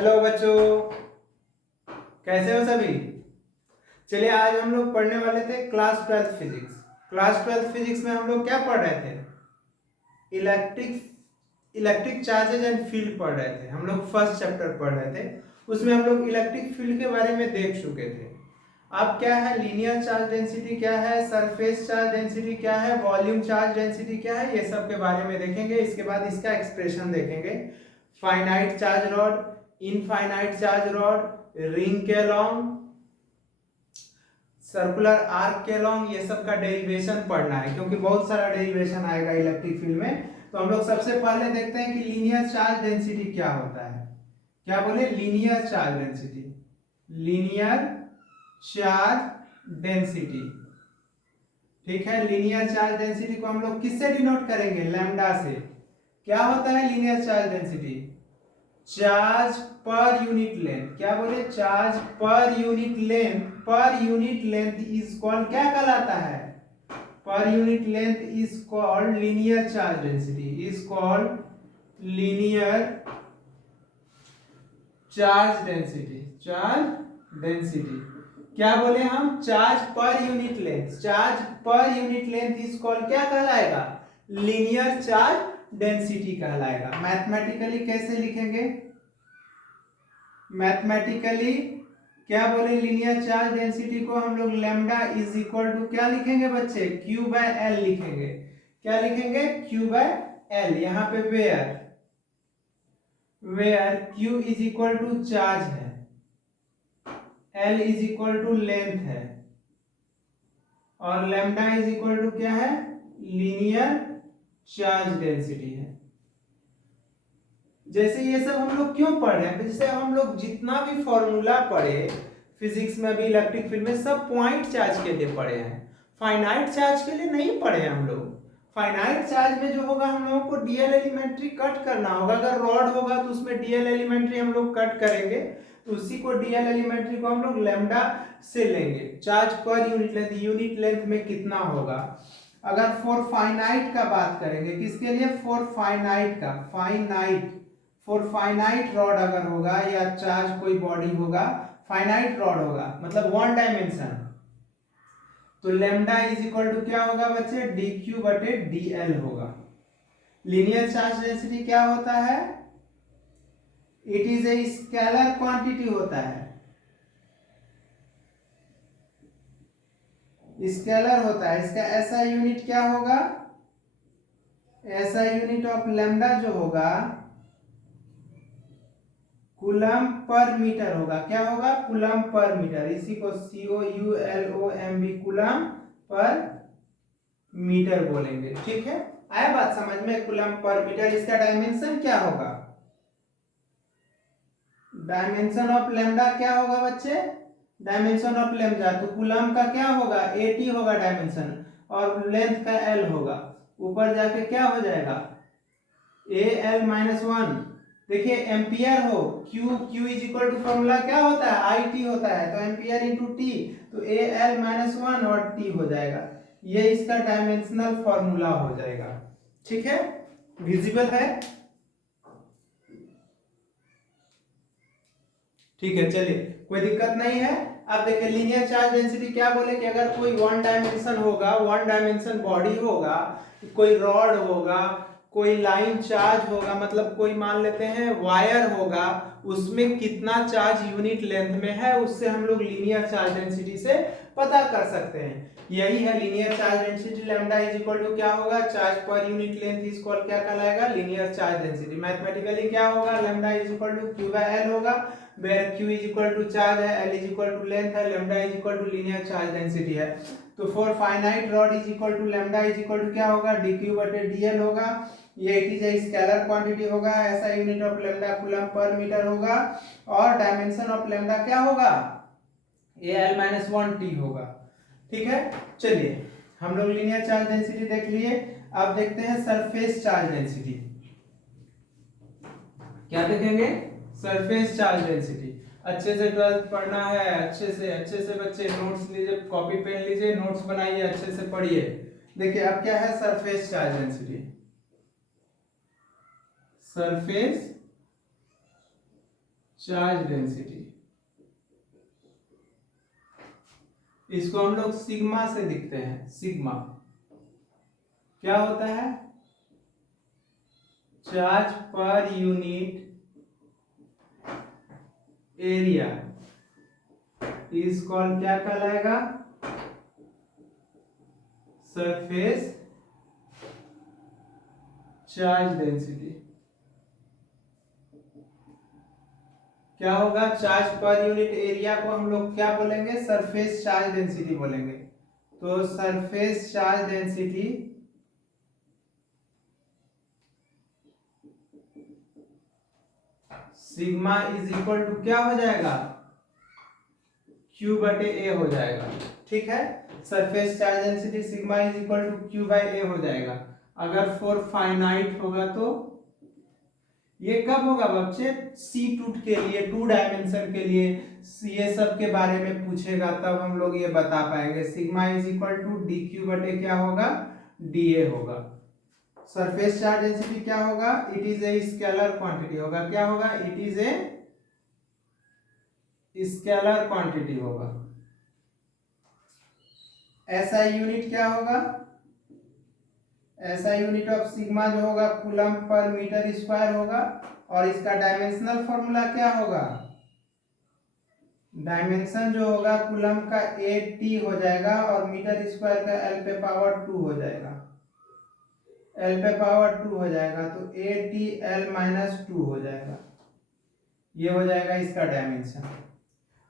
Hello बच्चों, कैसे हो सभी। चलिए आज हम लोग पढ़ने वाले थे class twelfth physics. Class twelfth physics में हम लोग क्या पढ़ रहे थे? Electric electric charges and field पढ़ रहे थे। हम लोग फर्स्ट चैप्टर पढ़ रहे थे, उसमें हम लोग इलेक्ट्रिक फील्ड के बारे में देख चुके थे। अब क्या है, लीनियर चार्ज डेंसिटी क्या है, सरफेस चार्ज डेंसिटी क्या है, वॉल्यूम चार्ज डेंसिटी क्या है, ये सब के बारे में देखेंगे। इसके बाद इसका एक्सप्रेशन देखेंगे। Finite charge rod, infinite charge rod, ring के लॉन्ग, सर्कुलर आर्क के लॉन्ग, ये सब का डेरिवेशन पढ़ना है क्योंकि बहुत सारा डेरिवेशन आएगा इलेक्ट्रिक फील्ड में। तो हम लोग सबसे पहले देखते हैं कि लीनियर चार्ज डेंसिटी क्या होता है। क्या बोले? Linear charge density. Linear charge density, ठीक है। लीनियर चार्ज डेंसिटी को हम लोग किससे डिनोट करेंगे? लैम्डा से। क्या होता है linear charge density? Charge per unit length. क्या बोले? Charge per unit length. Per unit length is called, क्या कहलाता है? Per unit length is called linear charge density, is called linear charge density. Charge density क्या बोले हम? Charge per unit length. Charge per unit length is called क्या कहलाएगा? Linear charge density कहलाएगा। Mathematically कैसे लिखेंगे? मैथमेटिकली क्या बोले? लीनियर चार्ज डेंसिटी को हम लोग लैम्डा इज इक्वल टू क्या लिखेंगे बच्चे? क्यू बाय एल लिखेंगे। क्या लिखेंगे? Q by L. यहाँ पे where Q is equal to charge है, L is equal to length है, और लैम्डा इज इक्वल टू क्या है? लीनियर चार्ज डेंसिटी है। जैसे ये सब हम लोग क्यों पढ़ रहे हैं? जैसे हम लोग जितना भी फॉर्मूला पढ़े फिजिक्स में, भी इलेक्ट्रिक फील्ड में, सब पॉइंट चार्ज के लिए पढ़े हैं, फाइनाइट चार्ज के लिए नहीं पढ़े हम लोग। फाइनाइट चार्ज में जो होगा हम लोगों को डीएल एलिमेंट्री कट करना होगा। अगर रॉड होगा तो उसमें डीएल एलिमेंट्री हम लोग कट करेंगे, तो उसी को डीएल एलिमेंट्री को हम लोग लैम्डा से लेंगे। Charge per unit length, unit length में कितना होगा। अगर फॉर फाइनाइट का बात करेंगे, किसके लिए? फॉर फाइनाइट का, फाइनाइट, फॉर फाइनाइट रॉड अगर होगा या चार्ज कोई बॉडी होगा, फाइनाइट रॉड होगा मतलब वन डायमेंशन, तो लैम्डा इज इक्वल टू क्या होगा बच्चे? डी क्यू बटे डी एल होगा। लीनियर चार्ज डेंसिटी क्या होता है? It is a scalar quantity होता है, स्केलर होता है। इसका ऐसा यूनिट क्या होगा? ऐसा यूनिट ऑफ लैम्डा जो होगा कूलम पर मीटर होगा। क्या होगा? Coulomb per metre. इसी को COULOMB, कूलम पर मीटर बोलेंगे, ठीक है। आया बात समझ में? Coulomb per metre. इसका डायमेंशन क्या होगा? डायमेंशन ऑफ लैम्डा क्या होगा बच्चे? डायमेंशन ऑफ लैम्डा, तो कूलम का क्या होगा? 80 होगा डायमेंशन, और लेंथ का L होगा। ऊपर जाके क्या हो जाएगा? AL-1। देखिए एम्पियर हो, Q is equal to formula क्या होता है? IT होता है, तो एम्पियर इंटू टी, तो AL-1 और T हो जाएगा। ये इसका डायमेंशनल फॉर्मूला हो जाएगा, ठीक है। विजिबल है? ठीक है, चलिए कोई दिक्कत नहीं है। अब देखिए लीनियर चार्ज डेंसिटी क्या बोले कि अगर कोई वन डायमेंशन होगा, वन डायमेंशन बॉडी होगा, कोई रॉड होगा, कोई लाइन चार्ज होगा, मतलब कोई मान लेते हैं वायर होगा, उसमें कितना चार्ज यूनिट लेंथ में है, उससे हम लोग लीनियर चार्ज डेंसिटी से पता कर सकते हैं। यही है linear charge density. Lambda is equal to क्या होगा? Charge per unit length is called क्या कहलाएगा? Linear charge density. मैथमेटिकली क्या होगा? Lambda is equal to q by l होगा, where q is equal to charge है, l is equal to length है, lambda is equal to linear charge density है। तो for finite rod is equal to lambda is equal to क्या होगा? dq बटे dl होगा। ये it is a scalar quantity होगा, ऐसा unit of lambda coulomb per metre होगा, और डायमेंशन ऑफ लैम्डा क्या होगा? AL-1T होगा, ठीक है। चलिए हम लोग लीनियर चार्ज डेंसिटी देख लिए। अब देखते हैं सरफेस चार्ज डेंसिटी। क्या देखेंगे? Surface charge density. अच्छे से 12th पढ़ना है, अच्छे से बच्चे नोट्स लीजिए, कॉपी पेन लीजिए, नोट्स बनाइए, अच्छे से पढ़िए। देखिए अब क्या है? Surface charge density. Surface charge density, इसको हम लोग सिग्मा से लिखते हैं। सिग्मा क्या होता है? Charge per unit area is called, क्या कहलाएगा? Surface charge density. क्या होगा? चार्ज पर यूनिट एरिया को हम लोग क्या बोलेंगे? सरफेस चार्ज डेंसिटी बोलेंगे। तो surface charge density sigma is equal to क्या हो जाएगा? Q बटे ए हो जाएगा। ठीक है, surface charge density sigma is equal to Q by A हो जाएगा। अगर फॉर फाइनाइट होगा तो ये कब होगा बच्चे? सी टूट के लिए, 2 डायमेंशन के लिए, ये सब के बारे में पूछेगा तब हम लोग ये बता पाएंगे। Sigma is equal to D Q बटे क्या होगा? डी ए होगा। सरफेस चार्ज डेंसिटी क्या होगा? It is a scalar quantity होगा। क्या होगा? It is a scalar quantity होगा। ऐसा यूनिट क्या होगा? ऐसा यूनिट ऑफ सिग्मा जो होगा कूलम पर मीटर स्क्वायर होगा। और इसका डायमेंशनल फॉर्मूला क्या होगा? डायमेंशन जो होगा कूलम का ए टी हो जाएगा और मीटर स्क्वायर का एल पे पावर 2 हो जाएगा। एल पे पावर 2 हो जाएगा तो ए टी एल माइनस 2 हो जाएगा। ये हो जाएगा इसका डायमेंशन।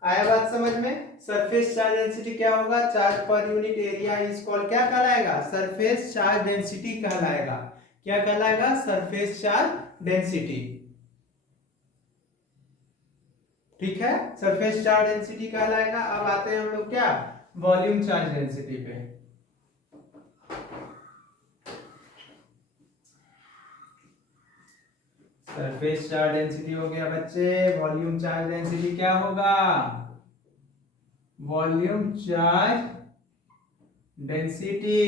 आया बात समझ में? सरफेस चार्ज डेंसिटी क्या होगा? Charge per unit area is called, क्या कहलाएगा? सरफेस चार्ज डेंसिटी कहलाएगा। क्या कहलाएगा? Surface charge density. ठीक है, सरफेस चार्ज डेंसिटी कहलाएगा। अब आते हैं हम लोग क्या? वॉल्यूम चार्ज डेंसिटी पे। सरफेस चार्ज डेंसिटी हो गया बच्चे। वॉल्यूम चार्ज डेंसिटी क्या होगा? वॉल्यूम चार्ज डेंसिटी,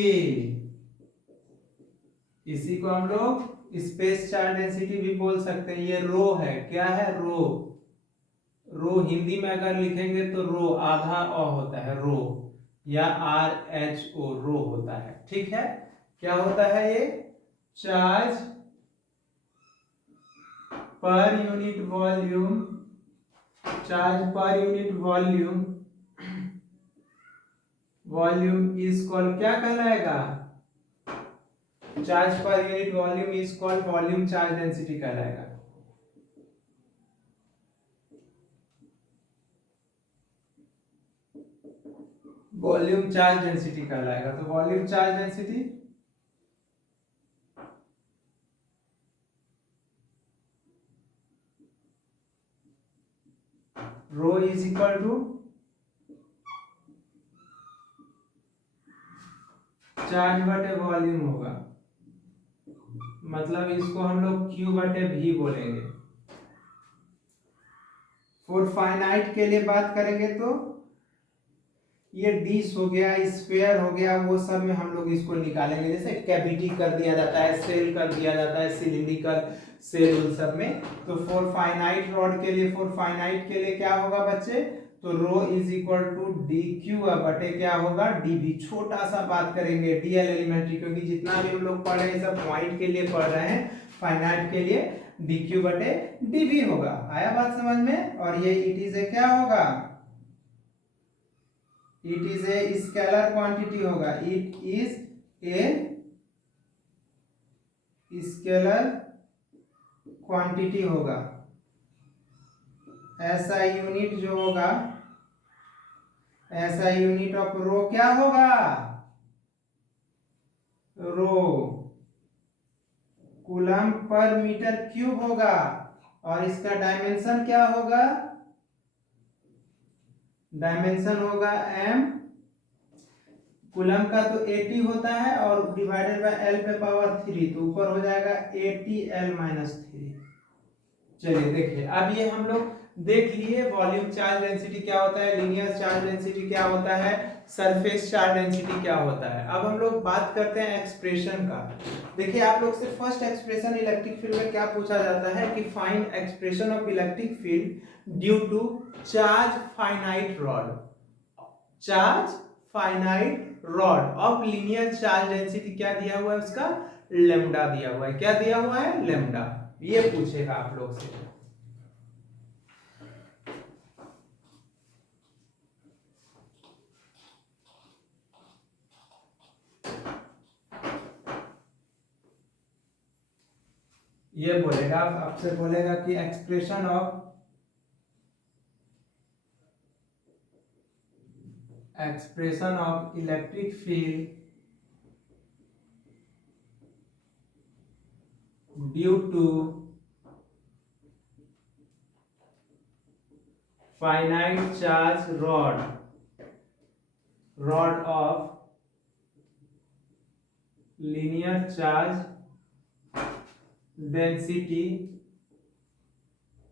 इसी को हम लोग स्पेस चार्ज डेंसिटी भी बोल सकते हैं। ये रो है। क्या है? रो। रो हिंदी में अगर लिखेंगे तो रो आधा अ होता है, रो, या RHO, रो होता है। ठीक है, क्या होता है ये? Charge per unit volume, charge per unit volume, volume is called, क्या कहलाएगा? Charge per unit volume is called volume charge density कहलाएगा। वॉल्यूम चार्ज डेंसिटी कहलाएगा। तो volume charge density rho is equal to charge बटे volume होगा। मतलब इसको हम लोग Q बटे V बोलेंगे। फॉर फाइनाइट के लिए बात करेंगे तो ये डिश हो गया, स्फीयर हो गया, वो सब में हम लोग इसको निकालेंगे। जैसे कैविटी कर दिया जाता है, सेल कर दिया जाता है, सिलिंड्रिकल सेल, उन सब में। तो फॉर फाइनाइट रॉड के लिए, फॉर फाइनाइट के लिए क्या होगा बच्चे? तो rho is equal to D Q बटे क्या होगा? D V. छोटा सा बात करेंगे डीएल एलिमेंट्री, क्योंकि जितना भी हम लोग पढ़ रहे हैं सब पॉइंट के लिए पढ़ रहे हैं। फाइनाइट के लिए डी क्यू बटे डी वी होगा। आया बात समझ में? और ये इट इज ए क्या होगा? It is a scalar quantity होगा। It is a scalar quantity होगा। ऐसा यूनिट जो होगा, ऐसा यूनिट ऑफ रो क्या होगा? रो कूलम पर मीटर क्यूब होगा। और इसका डायमेंशन क्या होगा? डायमेंशन होगा m। कूलम का तो 80 होता है और डिवाइडेड बाय l पे पावर 3, तो ऊपर हो जाएगा 80 l माइनस 3। चलिए देखिए, अब ये हम लोग देख लिए वॉल्यूम चार्ज डेंसिटी क्या होता है, लीनियर चार्ज डेंसिटी क्या होता है, सरफेस चार्ज डेंसिटी क्या होता है। अब हम लोग बात करते हैं एक्सप्रेशन का। देखिए आप लोग से फर्स्ट एक्सप्रेशन इलेक्ट्रिक फील्ड में क्या पूछा जाता है कि find expression of electric field due to charge finite rod, charge finite rod of linear charge density क्या दिया हुआ है उसका, लेम्डा दिया हुआ है। क्या दिया हुआ है, लेम्डा। ये पूछेगा आप लोग से। ये बोलेगा आपसे, बोलेगा कि expression of electric field due to finite charge rod of linear charge density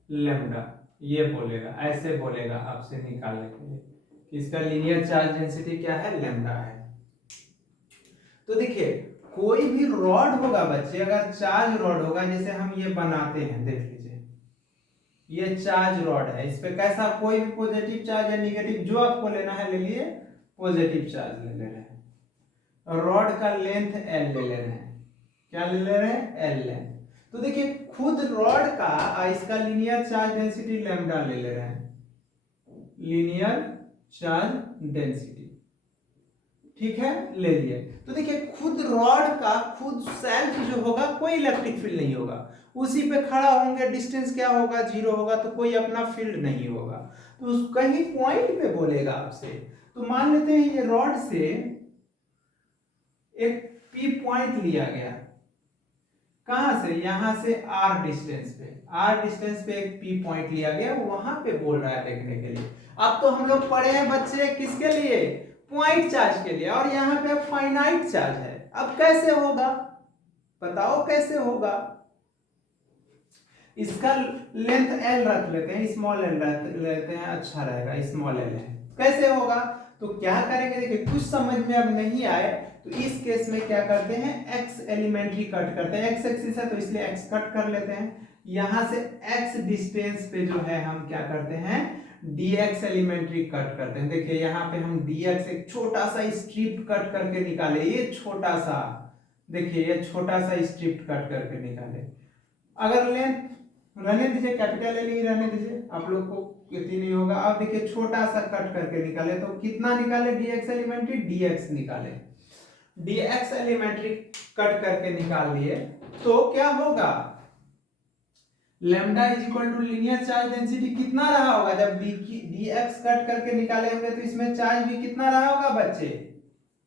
lambda. ये बोलेगा, ऐसे बोलेगा आपसे निकालने के लिए कि इसका लीनियर चार्ज डेंसिटी क्या है, लेम्डा है। तो देखिए कोई भी रॉड होगा बच्चे, अगर चार्ज रॉड होगा, जैसे हम ये बनाते हैं, देख लीजिए ये चार्ज रॉड है, इस पे कैसा कोई भी पॉजिटिव चार्ज या निगेटिव जो आपको लेना है ले लिए, पॉजिटिव चार्ज ले रहे हैं। रॉड का लेंथ एल ले रहे हैं, क्या ले रहे हैं, एल लेंथ। तो देखिए खुद रॉड का इसका लीनियर चार्ज डेंसिटी लैम्डा ले रहे हैं, लीनियर चार्ज डेंसिटी, ठीक है, ले लिए। तो देखिए खुद रॉड का खुद सेल्फ जो होगा कोई इलेक्ट्रिक फील्ड नहीं होगा, उसी पे खड़ा होंगे, डिस्टेंस क्या होगा, 0 होगा, तो कोई अपना फील्ड नहीं होगा। तो उस कहीं पॉइंट पे बोलेगा आपसे। तो मान लेते हैं ये रॉड से एक पी पॉइंट लिया गया, कहां से, यहां से आर डिस्टेंस पे एक पी पॉइंट लिया गया, वहां पे बोल रहा है देखने के लिए। अब तो हम लोग पढ़े हैं बच्चे किसके लिए, पॉइंट चार्ज के लिए, और यहाँ पे फाइनाइट चार्ज है। अब कैसे होगा, बताओ कैसे होगा। इसका लेंथ एल रख लेते हैं, स्मॉल एल रख लेते हैं, अच्छा रहेगा, स्मॉल एल है। कैसे होगा, तो क्या करेंगे, देखिए कुछ समझ में अब नहीं आए तो इस केस में क्या करते हैं, x एलिमेंट्री कट करते हैं, x एक्सिस है तो इसलिए x कट कर लेते हैं। यहां से x डिस्टेंस पे जो है हम क्या करते हैं, dx एलिमेंट्री कट करते हैं। देखिए यहाँ पे हम dx एक छोटा सा स्ट्रिप कट करके निकाले, ये छोटा सा, देखिए ये छोटा सा स्ट्रिप कट करके निकाले। अगर लेंथ रहने दीजिए, कैपिटल ले ली रहने दीजिए, आप लोग को इतनी नहीं होगा। अब देखिए छोटा सा कट करके निकाले, तो कितना निकाले, dx एलिमेंट्री dx निकाले, dx एलिमेंट्री कट करके निकाल लिए, तो क्या होगा, lambda is equal to linear charge density कितना रहा होगा, जब dx कट करके निकाले होंगे तो इसमें चार्ज भी कितना रहा होगा बच्चे,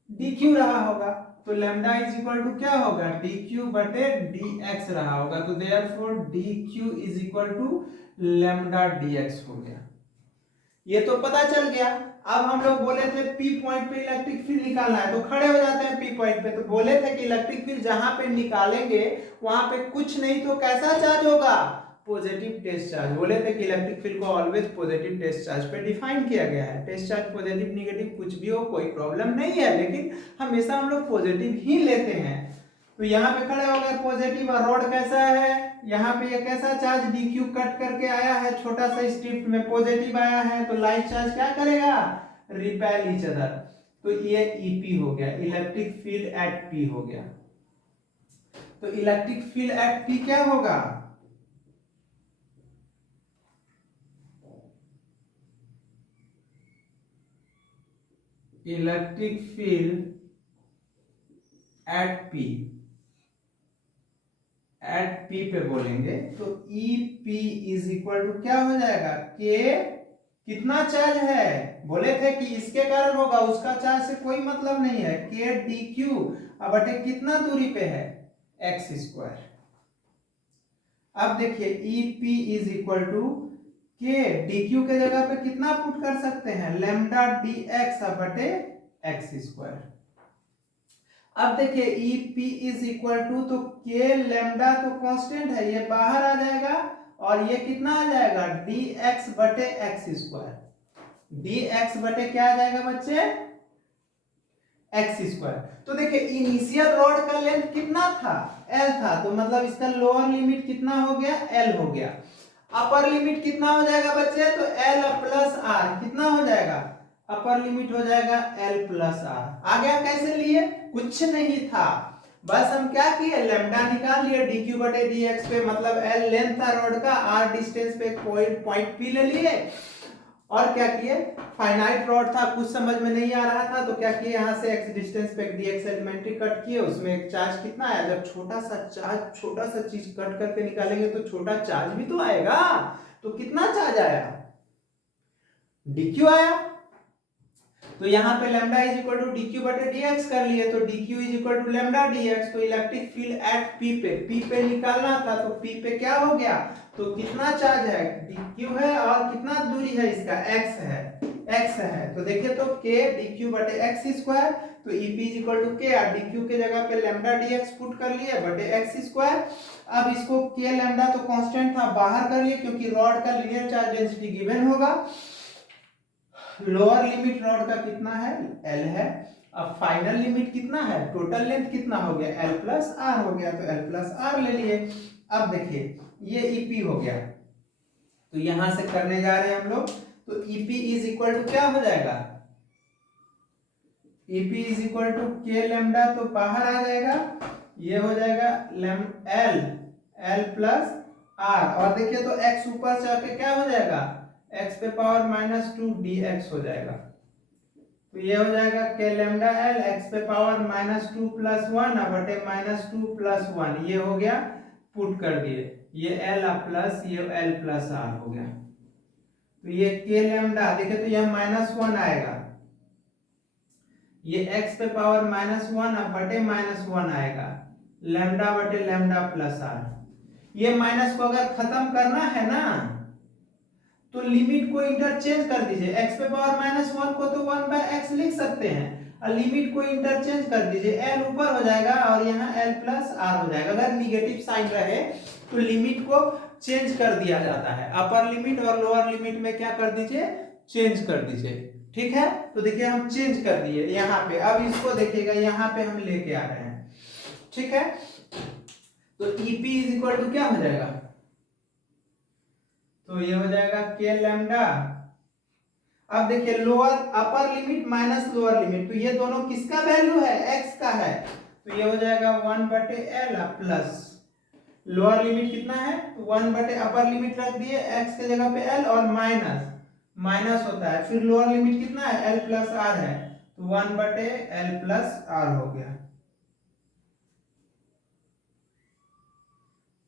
dq रहा होगा। तो लैम्डा इज इक्वल टू क्या होगा, dq बटे dx रहा होगा। तो therefore dq is equal to lambda dx हो गया। ये तो पता चल गया। अब हम लोग बोले थे पी पॉइंट पे इलेक्ट्रिक फील्ड निकालना है, तो खड़े हो जाते हैं पी पॉइंट पे। तो बोले थे कि इलेक्ट्रिक फील्ड जहां पे निकालेंगे वहां पे कुछ नहीं तो कैसा चार्ज होगा, पॉजिटिव टेस्ट चार्ज। बोले थे कि इलेक्ट्रिक फील्ड को ऑलवेज पॉजिटिव टेस्ट चार्ज पे डिफाइन किया गया है। टेस्ट चार्ज पॉजिटिव निगेटिव कुछ भी हो कोई प्रॉब्लम नहीं है, लेकिन हमेशा हम लोग पॉजिटिव ही लेते हैं। तो यहाँ पे खड़े हो गए पॉजिटिव, और रॉड कैसा है, यहाँ पे ये कैसा चार्ज dq कट करके आया है, छोटा सा स्ट्रिप में पॉजिटिव आया है, तो लाइट चार्ज क्या करेगा, रिपेल ईच अदर। तो ये EP हो गया, इलेक्ट्रिक फील्ड एट P हो गया। तो इलेक्ट्रिक फील्ड एट P क्या होगा, इलेक्ट्रिक फील्ड एट P पे बोलेंगे तो EP इज इक्वल टू क्या हो जाएगा, K कितना चार्ज है, बोले थे कि इसके कारण होगा, उसका चार्ज से कोई मतलब नहीं है, K dq बटे कितना दूरी पे है, x स्क्वायर। अब देखिए EP is equal to K dq के जगह पे कितना पुट कर सकते हैं, लैम्डा dx बटे x स्क्वायर। अब देखिए EP इज इक्वल टू, तो K लैम्डा तो कांस्टेंट है, ये बाहर आ जाएगा, और ये कितना आ जाएगा dx बटे एक्स स्क्वायर। dx बटे क्या आ जाएगा बच्चे एक्स स्क्वायर। तो देखिए इनिशियल रॉड का लेंथ कितना था l था, तो मतलब इसका लोअर लिमिट कितना हो गया l हो गया। अपर लिमिट कितना हो जाएगा बच्चे तो l प्लस आर कितना हो जाएगा, अपर लिमिट हो जाएगा l प्लस आर। आ गया कैसे लिए, कुछ नहीं था, बस हम क्या किए लेमडा निकाल लिए dq बटे dx पे, मतलब l लेंथ था रॉड का, r डिस्टेंस पे पॉइंट p ले लिए और क्या किए फाइनाइट रॉड था, कुछ समझ में नहीं आ रहा था तो क्या किए यहाँ से x डिस्टेंस पे dx एलिमेंट्री कट किए, उसमें एक चार्ज कितना आया, जब छोटा सा चीज कट करके निकालेंगे तो छोटा चार्ज भी तो आएगा, तो कितना चार्ज आया dq आया। तो यहाँ पे lambda is equal to dq बटे dx कर लिए, तो dq is equal to lambda dx। तो इलेक्ट्रिक फील्ड एट p पे निकालना था, तो p पे क्या हो गया, तो कितना चार्ज है dq है और कितना दूरी है इसका x है। तो देखिए तो k dq बटे x स्क्वायर, तो ep is equal to k, और dq के जगह पे लैम्डा dx पुट कर लिए बटे x स्क्वायर। अब इसको k लैम्डा तो कांस्टेंट था बाहर कर लिए, क्योंकि रॉड का लीनियर चार्ज डेंसिटी गिवन होगा। लोअर लिमिट रॉड का कितना है L है, अब फाइनल लिमिट कितना है, टोटल लेंथ कितना हो गया L प्लस आर हो गया, तो L प्लस आर ले लिए। अब देखिए ये EP हो गया, तो यहां से करने जा रहे हैं हम लोग, तो EP इज इक्वल टू क्या हो जाएगा, EP is equal to k lambda, तो बाहर आ जाएगा, ये हो जाएगा L प्लस आर, और देखिए तो x ऊपर से आके क्या हो जाएगा x पे पावर -2 dx हो जाएगा, तो ये हो जाएगा k लैम्डा l x पे पावर -2 प्लस 1 बटे -2 प्लस 1, ये हो गया पुट कर दिए, ये l प्लस ये l प्लस r हो गया। तो ये k लैम्डा देखिए तो यह -1 आएगा, ये x पे पावर -1 बटे -1 आएगा, लैम्डा बटे लैम्डा प्लस r। ये माइनस को अगर खत्म करना है ना तो लिमिट को इंटरचेंज कर दीजिए, x पे पावर -1 को तो 1/x लिख सकते हैं, और लिमिट को इंटरचेंज कर दीजिए, l ऊपर हो जाएगा और यहाँ l प्लस r हो जाएगा। अगर निगेटिव साइन रहे तो लिमिट को चेंज कर दिया जाता है, अपर लिमिट और लोअर लिमिट में क्या कर दीजिए चेंज कर दीजिए, ठीक है। तो देखिए हम चेंज कर दिए यहाँ पे, अब इसको देखिएगा यहाँ पे हम लेके आ रहे हैं, ठीक है। तो EP इज इक्वल टू क्या हो जाएगा, तो ये हो जाएगा k लैम्डा। अब देखिए lower upper limit minus lower limit, तो ये दोनों किसका वैल्यू है x का है, तो ये हो जाएगा 1 बटे l प्लस लोअर लिमिट कितना है, तो 1 बटे अपर लिमिट रख दिए x के जगह पे l और माइनस होता है, फिर लोअर लिमिट कितना है l प्लस r है, तो 1 बटे l प्लस r हो गया।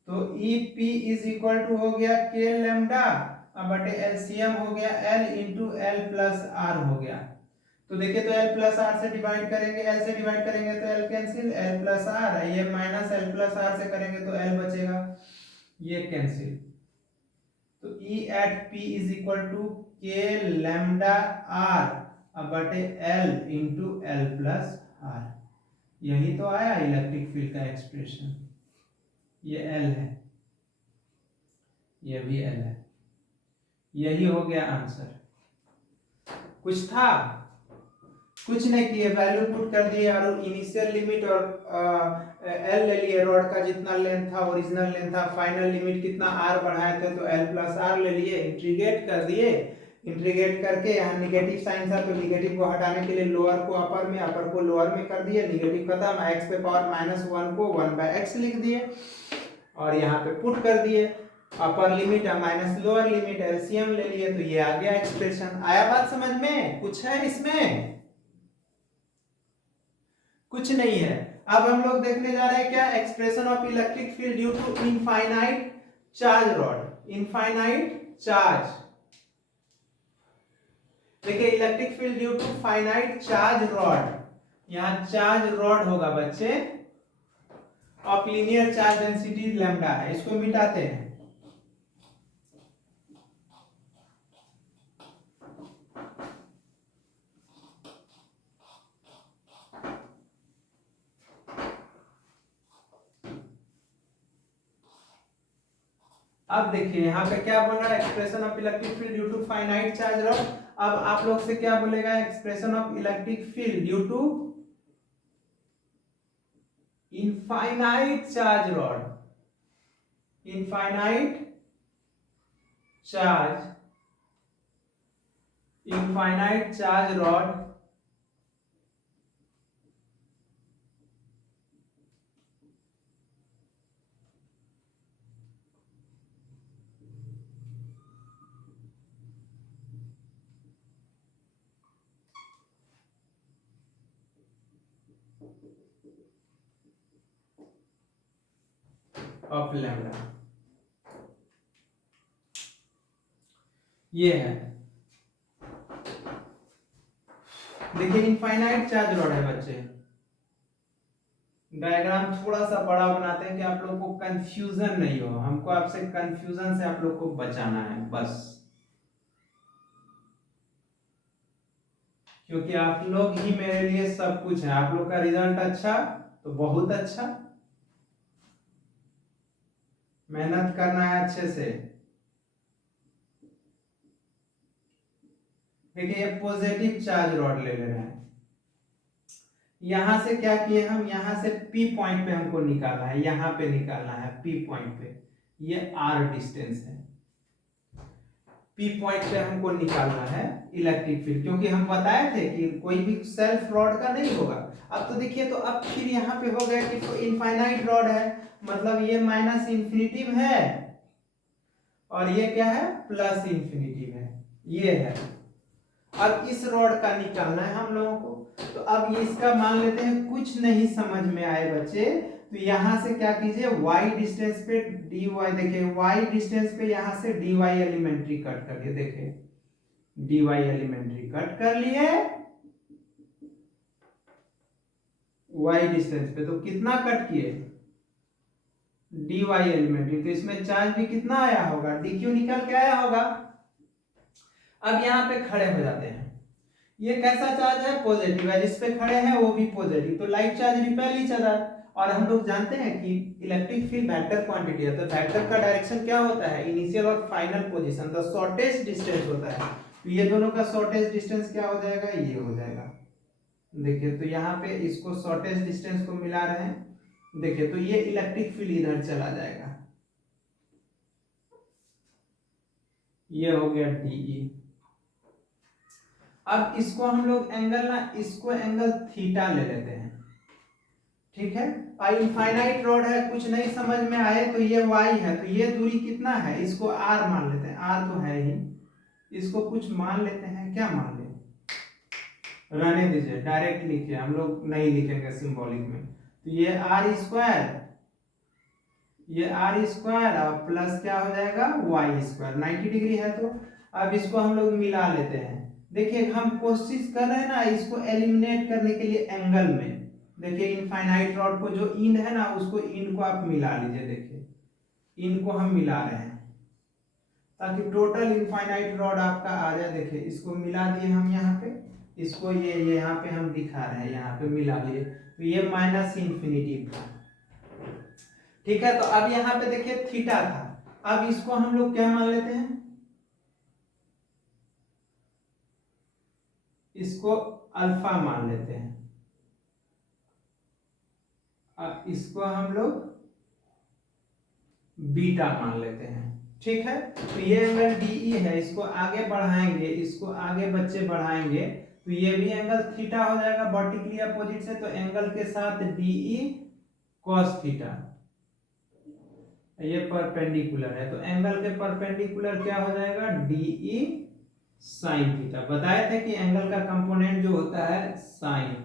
तो EP इज इक्वल टू हो गया k लैम्डा बटे एलसीएम हो गया l into l plus r हो गया। तो देखिए तो l प्लस r से डिवाइड करेंगे, l से डिवाइड करेंगे तो l cancel, l plus r, ये माइनस l प्लस r से करेंगे तो l बचेगा, ये कैंसिल। तो E at P is equal to k lambda r बटे l into l plus r। यही तो आया इलेक्ट्रिक फील्ड का एक्सप्रेशन, ये L है, ये भी L है, यही हो गया आंसर। कुछ था, कुछ नहीं किए, वैल्यू पुट कर दिए और इनिशियल लिमिट और L ले लिए, रॉड का जितना लेंथ था ओरिजिनल लेंथ था, फाइनल लिमिट कितना R बढ़ाए थे तो L प्लस R ले लिए, इंटीग्रेट कर दिए, इंटीग्रेट करके यहाँ निगेटिव साइन था तो निगेटिव को हटाने के लिए लोअर को अपर में, अपर को लोअर में कर दिए, निगेटिव खत्म, x पे पावर -1 को 1/x लिख दिए और यहाँ पे पुट कर दिए, अपर limit minus lower limit LCM ले लिए, तो ये आ गया एक्सप्रेशन। आया बात समझ में, कुछ है इसमें, कुछ नहीं है। अब हम लोग देखने जा रहे हैं क्या, expression of electric field due to infinite charge rod, infinite charge. देखिए electric field due to finite charge rod, यहाँ चार्ज रॉड होगा बच्चे of linear charge density lambda है, इसको मिटाते हैं। अब देखिए यहाँ पे क्या बोल रहा है, expression of electric field due to finite charge rod. अब आप लोग से क्या बोलेगा, expression of electric field due to infinite charge rod, infinite charge, infinite charge rod of lambda, ये है। देखिए इनफाइनाइट चार्ज रॉड है बच्चे, डायग्राम थोड़ा सा बड़ा बनाते हैं कि आप लोग को कंफ्यूजन नहीं हो, हमको आपसे कंफ्यूजन से आप लोग को बचाना है बस, क्योंकि आप लोग ही मेरे लिए सब कुछ है। आप लोग का रिजल्ट अच्छा तो बहुत अच्छा, मेहनत करना है अच्छे से। देखिए ये पॉजिटिव चार्ज रॉड ले रहे हैं, यहां से क्या किए हम, यहां से पी पॉइंट पे हमको निकालना है, यहां पे निकालना है पी पॉइंट पे, ये आर डिस्टेंस है, पी पॉइंट पे हमको निकालना है इलेक्ट्रिक फील्ड, क्योंकि हम बताए थे कि कोई भी सेल्फ रॉड का नहीं होगा। अब तो देखिए, तो अब फिर यहाँ पे हो गया कि तो इनफाइनाइट रॉड है, मतलब ये माइनस इंफिनिटिव है और ये क्या है, प्लस इंफिनिटिव है, ये है। अब इस रॉड का निकालना है हम लोगों को, तो अब ये इसका मान लेते हैं, कुछ नहीं समझ में आए बच्चे तो यहां से क्या कीजिए, y डिस्टेंस पे dy, देखिए y डिस्टेंस पे यहां से dy एलिमेंट्री कट कर लिए, देखिए dy एलिमेंट्री कट कर लिए y डिस्टेंस पे, तो कितना कट किए, dy एलिमेंट्री, तो इसमें चार्ज भी कितना आया होगा, dq निकल के आया होगा। अब यहाँ पे खड़े हो जाते हैं, ये कैसा चार्ज है, पॉजिटिव है, जिस पे खड़े हैं वो भी पॉजिटिव, तो like charge repel each other. और हम लोग जानते हैं कि इलेक्ट्रिक फील्ड वेक्टर क्वांटिटी है, तो वेक्टर का डायरेक्शन क्या होता है, इनिशियल और final position, the shortest distance होता है, तो ये दोनों का शॉर्टेस्ट डिस्टेंस क्या हो जाएगा, ये हो जाएगा। देखिए तो यहाँ पे इसको शॉर्टेस्ट डिस्टेंस को मिला रहे हैं, देखिए तो ये इलेक्ट्रिक फील्ड इधर चला जाएगा, ये हो गया DE। अब इसको हम लोग एंगल ना, इसको एंगल थीटा ले लेते हैं, ठीक है। और इनफाइनाइट रॉड है, कुछ नहीं समझ में आए तो ये y है, तो ये दूरी कितना है, इसको r मान लेते हैं, r तो है ही, इसको कुछ मान लेते हैं, क्या मान ले, रहने दीजिए, डायरेक्ट लिखिए, हम लोग नहीं लिखेंगे सिंबॉलिक में, तो ये r स्क्वायर, ये r स्क्वायर और प्लस क्या हो जाएगा, y स्क्वायर, 90 डिग्री है, तो अब इसको हम लोग मिला लेते हैं। देखिए हम कोशिश कर रहे हैं ना इसको एलिमिनेट करने के लिए एंगल में, देखिए इनफाइनाइट रॉड को जो इंड है ना, उसको इंड को आप मिला लीजिए, देखिए इंड को हम मिला रहे हैं ताकि टोटल इनफाइनाइट रॉड आपका आ जाए। देखिए इसको मिला दिए हम यहाँ पे, इसको ये यहाँ पे हम दिखा रहे हैं, यहाँ पे मिला लिए, तो ये माइनस इंफिनिटी था, ठीक है। तो अब यहाँ पे देखिए थीटा था, अब इसको हम लोग क्या मान लेते हैं, इसको अल्फा मान लेते हैं, अब इसको हम लोग बीटा मान लेते हैं, ठीक है। तो ये एंगल DE है, इसको आगे बढ़ाएंगे, इसको आगे बच्चे बढ़ाएंगे, तो ये भी एंगल थीटा हो जाएगा वर्टिकली अपोजिट से, तो एंगल के साथ DE cos थीटा, ये परपेंडिकुलर है, तो एंगल के परपेंडिकुलर क्या हो जाएगा, DE sin थीटा। बताए थे कि एंगल का कंपोनेंट जो होता है साइन,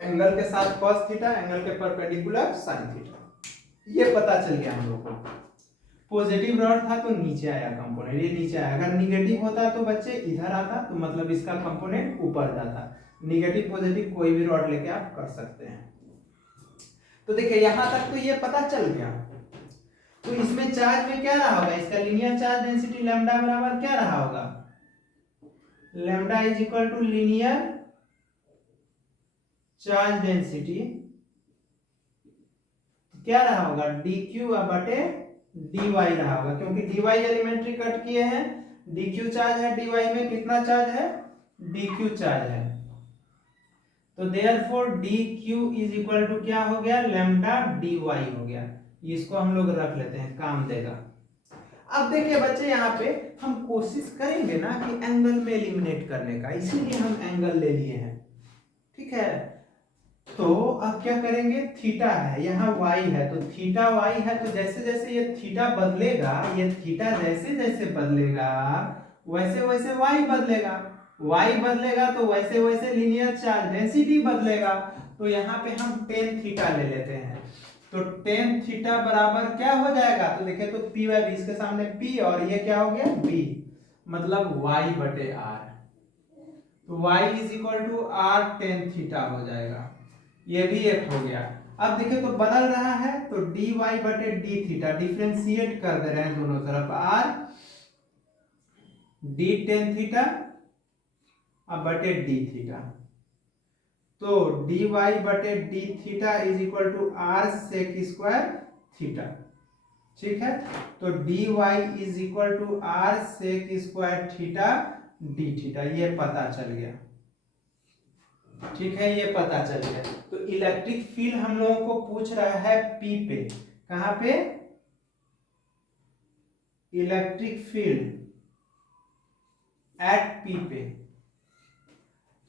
एंगल के साथ cos थीटा, एंगल के परपेंडिकुलर sin थीटा, ये पता चल गया हम लोग को। पॉजिटिव रॉड था तो नीचे आया कंपोनेंट, ये नीचे आया, अगर निगेटिव होता तो बच्चे इधर आता, तो मतलब इसका कंपोनेंट ऊपर जाता। निगेटिव पॉजिटिव कोई भी रॉड लेके आप कर सकते हैं। तो देखिए यहां तक तो ये पता चल गया, तो इसमें चार्ज में क्या रहा होगा, इसका लीनियर चार्ज डेंसिटी लैम्डा बराबर क्या रहा होगा, lambda is equal to linear charge density, क्या रहा होगा, dq बटे dy रहा होगा, क्योंकि dy एलिमेंट्री कट किए हैं, dq चार्ज है, dy में कितना चार्ज है, dq चार्ज है। तो therefore dq is equal to क्या हो गया, लैम्डा dy हो गया। इसको हम लोग रख लेते हैं, काम देगा। अब देखिए बच्चे, यहाँ पे हम कोशिश करेंगे ना कि एंगल में एलिमिनेट करने का, इसीलिए हम एंगल ले लिए हैं, ठीक है। तो अब क्या करेंगे, थीटा है यहाँ, y है, तो थीटा y है, तो जैसे जैसे ये थीटा बदलेगा, ये थीटा जैसे जैसे बदलेगा वैसे वैसे y बदलेगा, y बदलेगा तो वैसे वैसे लीनियर चार्ज डेंसिटी बदलेगा। तो यहाँ पे हम टेन थीटा ले लेते हैं, तो टेन थीटा बराबर क्या हो जाएगा, तो देखिए तो p बाई बी, इसके सामने p और ये क्या हो गया b, मतलब y बटे r, तो y is equal to r tan theta हो जाएगा, ये भी एक हो गया। अब देखिए तो बदल रहा है, तो dy बटे डी थीटा, डिफ्रेंशिएट कर दे रहे हैं दोनों तरफ, r d टेन थीटा अब बटे डी थीटा, तो dy बटे d theta is equal to r sec square theta, ठीक है। तो dy is equal to r sec square theta d theta, ये पता चल गया, ठीक है, ये पता चल गया। तो इलेक्ट्रिक फील्ड हम लोगों को पूछ रहा है P पे, कहां पे, इलेक्ट्रिक फील्ड एट P पे,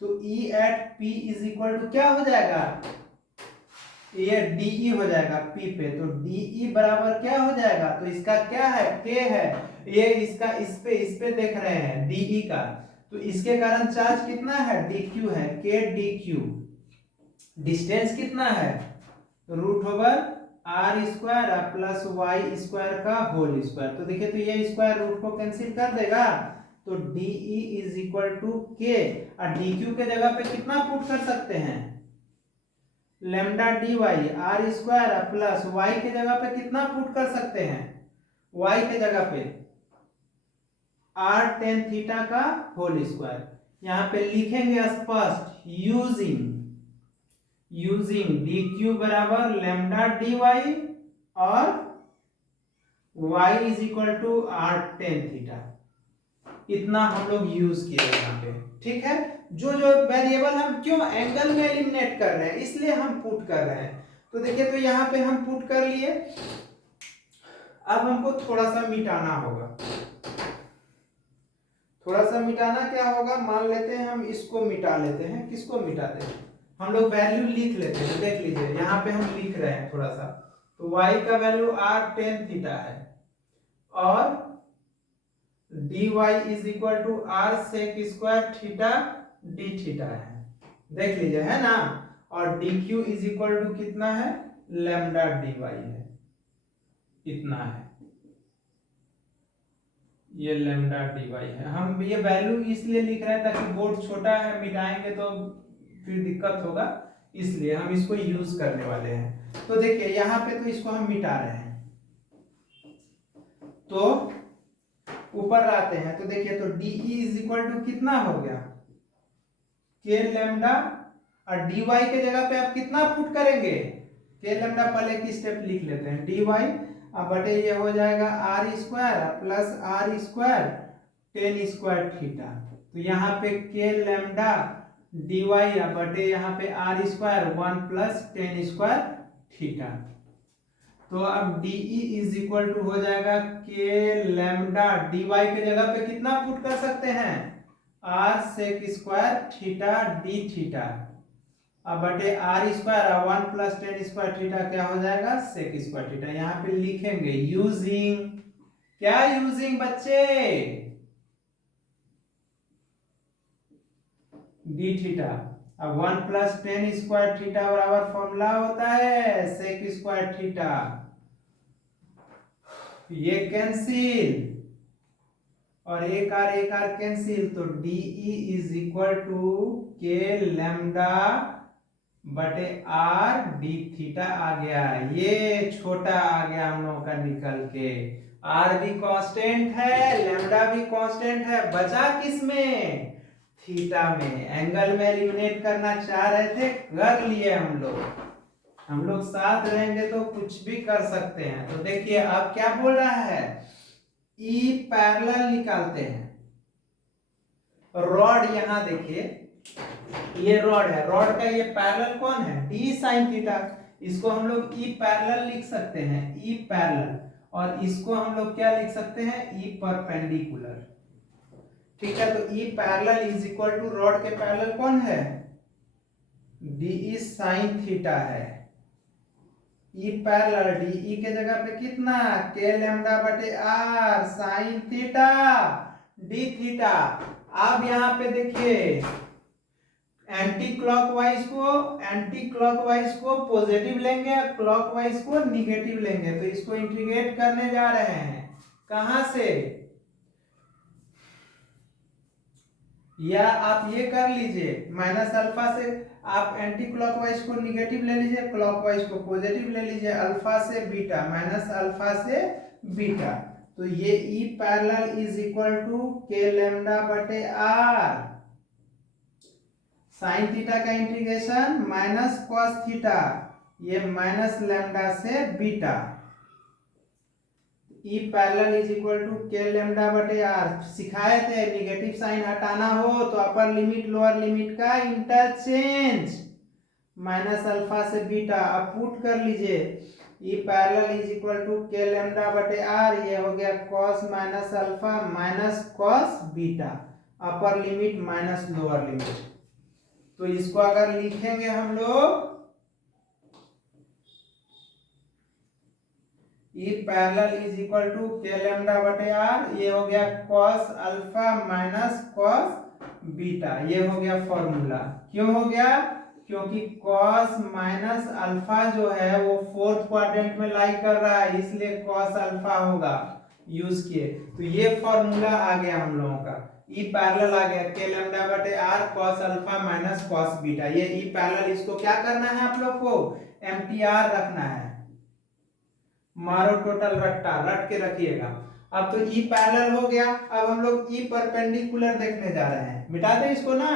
तो E at P is equal to क्या हो जाएगा, ये DE हो जाएगा P पे, तो DE बराबर क्या हो जाएगा, तो इसका क्या है, K है, ये इसका इस पे देख रहे हैं DE का, तो इसके कारण चार्ज कितना है, dq है, k dq, डिस्टेंस कितना है, root over r square plus y square का होल स्क्वायर, तो देखिए तो ये स्क्वायर रूट को कैंसिल कर देगा, तो de is equal to k, और dq के जगह पे कितना पुट कर सकते हैं, lambda dy, r square plus y के जगह पे कितना पुट कर सकते हैं, y के जगह पे r टेन थीटा का होल स्क्वायर, यहां पे लिखेंगे स्पष्ट, यूजिंग dq बराबर लैम्डा dy और y is equal to r tan theta, इतना हम लोग यूज किए यहाँ पे, ठीक है। जो जो वेरिएबल हम क्यों एंगल में एलिमिनेट कर रहे हैं, इसलिए हम पुट कर रहे हैं, तो देखिए तो यहाँ पे हम पुट कर लिए। अब हमको थोड़ा सा मिटाना होगा, थोड़ा सा मिटाना क्या होगा, मान लेते हैं हम इसको मिटा लेते हैं, किसको मिटाते हैं, हम लोग वैल्यू लिख लेते हैं, देख लीजिए यहाँ पे हम लिख रहे हैं थोड़ा सा, तो y का वैल्यू r टेन थीटा है और dy is equal to r sec square theta d theta है, देख लीजिए है ना, और dq इज इक्वल टू कितना है, लैम्डा dy है, इतना है, ये लैम्डा dy है। हम ये वैल्यू इसलिए लिख रहे हैं ताकि बोर्ड छोटा है, मिटाएंगे तो फिर दिक्कत होगा, इसलिए हम इसको यूज करने वाले हैं। तो देखिए यहाँ पे तो इसको हम मिटा रहे हैं, तो ऊपर आते हैं, तो देखिए तो de इज इक्वल टू कितना हो गया, k लैम्डा, और dy के जगह पे आप कितना पुट करेंगे, k लैम्डा, पहले की स्टेप लिख लेते हैं, dy अब बटे ये हो जाएगा r square plus r square ten square theta, तो यहाँ पे k लैम्डा dy बटे यहाँ पे r square one plus tan square theta, तो अब de इज इक्वल टू हो जाएगा k लैम्डा, dy के जगह पे कितना पुट कर सकते हैं, r sec square theta d theta, अब बटे r square one plus tan square theta क्या हो जाएगा, सेक स्क्वायर थीटा, यहाँ पे लिखेंगे यूजिंग, क्या यूजिंग बच्चे, डी थीटा, अब one plus tan square theta बराबर फॉर्मूला होता है सेक स्क्वायर थीटा, ये कैंसिल और एक आर कैंसिल, तो डी इज इक्वल टू के लैम्डा बटे आर डी थीटा आ गया, ये छोटा आ गया हम लोगों का निकल के, आर भी कांस्टेंट है, लैम्डा भी कांस्टेंट है, बचा किस में, थीटा में। एंगल में एलिमिनेट करना चाह रहे थे, कर लिए हम लोग, हम लोग साथ रहेंगे तो कुछ भी कर सकते हैं। तो देखिए अब क्या बोल रहा है, ई पैरेलल निकालते हैं। रॉड यहाँ देखिए, ये रॉड है, रॉड का ये पैरेलल कौन है, डी साइन थीटा। इसको हम लोग ई पैरेलल लिख सकते हैं, ई पैरेलल। और इसको हम लोग क्या लिख सकते हैं, ई परपेंडिकुलर। ठीक है, तो E parallel is equal to rod के पैरेलल कौन है, डी साइन थीटा है। ई पैरेलल डी ई के जगह पे कितना, के लैम्डा बटे r sine theta d theta. अब यहाँ पे देखिए एंटी क्लॉकवाइज को पॉजिटिव लेंगे और क्लॉकवाइज को निगेटिव लेंगे। तो इसको इंटीग्रेट करने जा रहे हैं, कहां से, या आप ये कर लीजिए माइनस अल्फा से, आप एंटी क्लॉकवाइज को निगेटिव ले लीजिए, क्लॉकवाइज को पॉजिटिव ले लीजिए, अल्फा से बीटा माइनस अल्फा से बीटा। तो ये E parallel is equal to के लैम्डा बटे आर साइन थीटा का इंटीग्रेशन माइनस कॉस थीटा, ये माइनस लैम्डा से beta. E parallel is equal to के लैम्डा बटे आर। सिखाए थे निगेटिव साइन हटाना हो तो अपर लिमिट लोअर लिमिट का इंटरचेंज, माइनस अल्फा से बीटा। अब पुट कर लीजिए, E parallel is equal to के लैम्डा बटे आर, ये हो गया cos minus alpha minus cos beta, upper limit minus lower limit. तो इसको अगर लिखेंगे हम लोग, E parallel is equal to के लैम्डा बटे आर, ये हो गया cos alpha minus cos beta, ये हो गया फॉर्मूला। क्यों हो गया, क्योंकि कॉस माइनस अल्फा जो है वो फोर्थ क्वाड्रेंट में लाई कर रहा है, इसलिए कॉस अल्फा होगा यूज किए। तो ये फॉर्मूला आ गया हम लोगों का, ई पैरेलल आ गया के लैम्डा बटे are cos alpha minus cos beta. ये ई पैरेलल, इसको क्या करना है आप लोग को, एमटीआर रखना है, मारो टोटल रट्टा, रट के रखिएगा। अब तो ई पैरेलल हो गया, अब हम लोग ई परपेंडिकुलर देखने जा रहे हैं, मिटा दे इसको ना।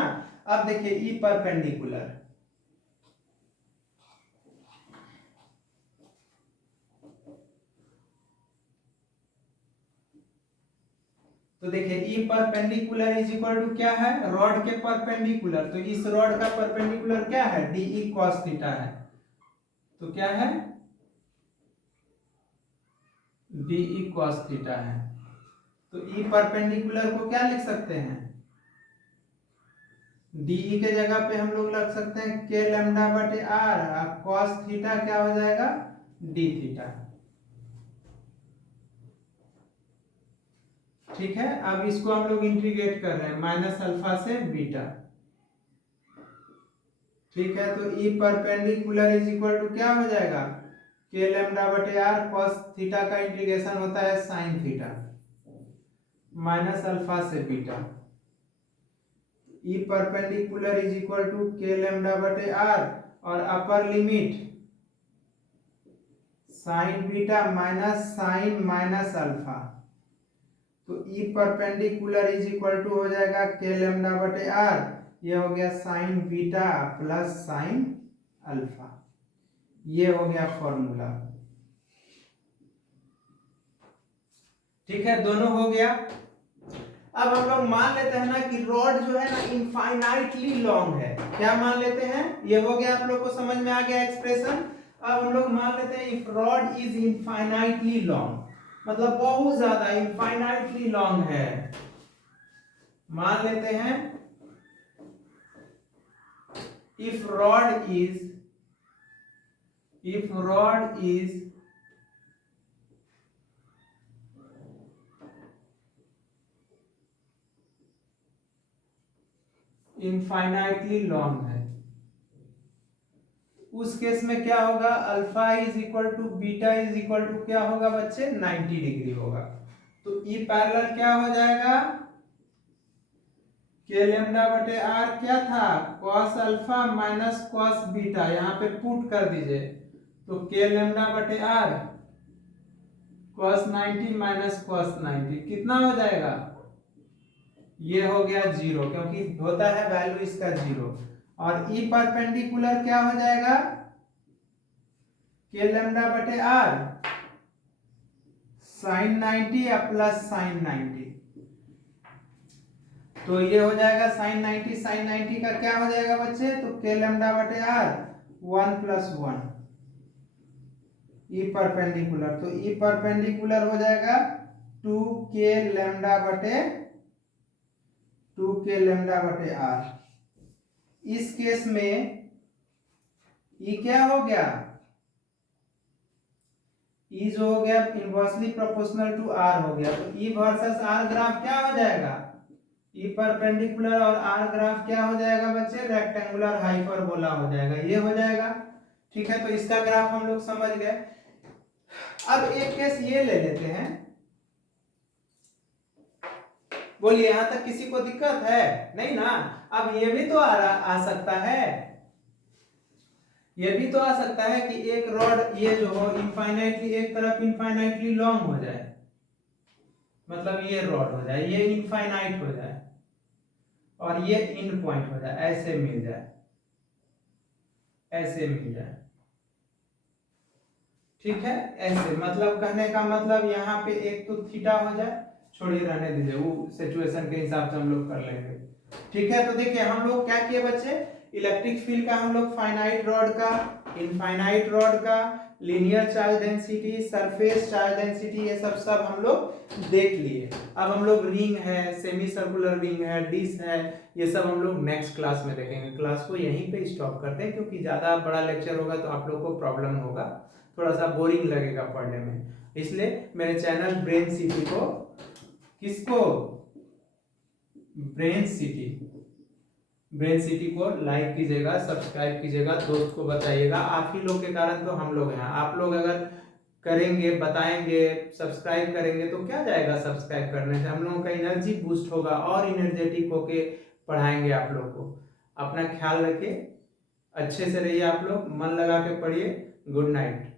अब देखिए ई परपेंडिकुलर, तो देखिए E perpendicular is equal to क्या है, रॉड के परपेंडिकुलर। तो इस रॉड का परपेंडिकुलर क्या है, डीई कॉस थीटा है। तो क्या है, डीई कॉस थीटा है। तो ई परपेंडिकुलर को क्या लिख सकते हैं, डीई के जगह पे हम लोग लग सकते हैं के लैम्डा बटे आर, कॉस थीटा क्या हो जाएगा, डी थीटा। ठीक है, अब इसको हम लोग इंटीग्रेट कर रहे हैं माइनस अल्फा से बीटा। ठीक है, तो E perpendicular is equal to क्या हो जाएगा, के लैम्डा बटे आर कॉस थीटा का इंटीग्रेशन होता है साइन थीटा माइनस अल्फा से beta. E perpendicular is equal to के लैम्डा बटे आर और upper limit sine beta minus sine minus alpha. तो E perpendicular is equal to हो जाएगा के लैम्डा बटे आर, ये हो गया sine beta plus sine alpha, ये हो गया फॉर्मूला। ठीक है, दोनों हो गया। अब हम लोग मान लेते हैं ना कि रॉड जो है ना इनफाइनाइटली लॉन्ग है। क्या मान लेते हैं, ये हो गया, आप लोग को समझ में आ गया एक्सप्रेशन। अब हम लोग मान लेते हैं if rod is infinitely long, मतलब बहुत ज्यादा इनफाइनाइटली लॉन्ग है। मान लेते हैं if rod is infinitely long है, उस केस में क्या होगा, alpha is equal to beta is equal to क्या होगा बच्चे, 90 डिग्री होगा। तो ई पैरेलल क्या हो जाएगा, के लैम्डा बटे आर क्या था, cos alpha minus cos beta, यहाँ पे पुट कर दीजिए। तो के लैम्डा बटे आर कॉस 90 माइनस कॉस 90 कितना हो जाएगा, ये हो गया 0, क्योंकि होता है वैल्यू इसका 0। और ई परपेंडिकुलर क्या हो जाएगा, के लैम्डा बटे आर साइन 90 या प्लस साइन 90। तो ये हो जाएगा साइन 90 का क्या हो जाएगा बच्चे, तो के लैम्डा बटे आर 1 + 1 ई परपेंडिकुलर, तो ई परपेंडिकुलर हो जाएगा 2k लैम्डा बटे आर। इस केस में ई क्या हो गया, ई जो हो गया इनवर्सली प्रोपोर्शनल टू आर हो गया, तो ई वर्सेस आर ग्राफ क्या हो जाएगा, ई परपेंडिकुलर और आर ग्राफ क्या हो जाएगा बच्चे, रेक्टेंगुलर हाइपरबोला हो जाएगा, ये हो जाएगा। ठीक है, तो इसका ग्राफ हम लोग समझ गए। अब एक केस ये ले लेते हैं, बोलिए यहां तक किसी को दिक्कत है नहीं ना। अब ये भी तो आ सकता है, ये भी तो आ सकता है कि एक रॉड ये जो हो इनफाइनाइटली एक तरफ इनफाइनाइटली लॉन्ग हो जाए, मतलब ये रॉड हो जाए, ये इनफाइनाइट हो जाए और ये इन पॉइंट हो जाए, ऐसे मिल जाए, ऐसे मिल जाए। ठीक है, ऐसे मतलब कहने का मतलब यहाँ पे एक तो थीटा हो जाए, छोड़िए रहने दीजिए, वो सिचुएशन के हिसाब से हम लोग कर लेंगे। ठीक है, तो देखिए हम लोग क्या किए बच्चे, इलेक्ट्रिक फील्ड का हम लोग फाइनाइट रॉड का, इनफाइनाइट रॉड का, linear charge density, surface charge density, ये सब हम लोग देख लिए। अब हम लोग रिंग है, सेमी सर्कुलर रिंग है, डिश है, ये सब हम लोग नेक्स्ट क्लास में देखेंगे। क्लास को यहीं पे स्टॉप करते हैं क्योंकि ज़्यादा बड़ा लेक्चर होगा तो आप लोग को प्रॉब्लम होगा, थोड़ा सा बोरिंग लगेगा पढ़ने में। इसलिए मेरे चैनल ब्रेन सिटी को, किसको, ब्रेन सिटी को लाइक कीजिएगा, सब्सक्राइब कीजिएगा, दोस्त को बताइएगा। आप ही लोग के कारण तो हम लोग हैं। आप लोग अगर करेंगे, बताएंगे, सब्सक्राइब करेंगे तो क्या जाएगा सब्सक्राइब करने से, हम लोगों का एनर्जी बूस्ट होगा और एनर्जेटिक होके पढ़ाएंगे आप लोग को। अपना ख्याल रखिए, अच्छे से रहिए, आप लोग मन लगा के पढ़िए। Good night.